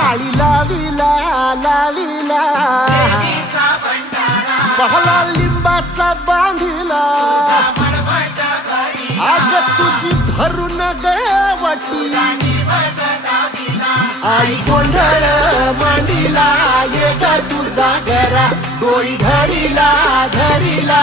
आळी लाविला लाविला। पहला लिंबाचा बांधिला। आग तुझी भरून गळवटी आई गोंधळ मांडीला ये तुझा घरा डोई धरीला धरीला।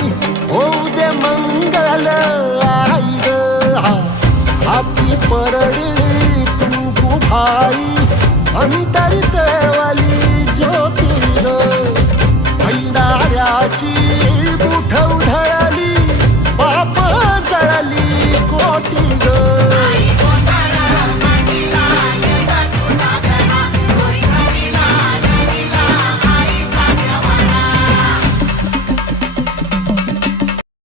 हाती परळी कुंकू भाई देवली ज्योती भंडाऱ्याची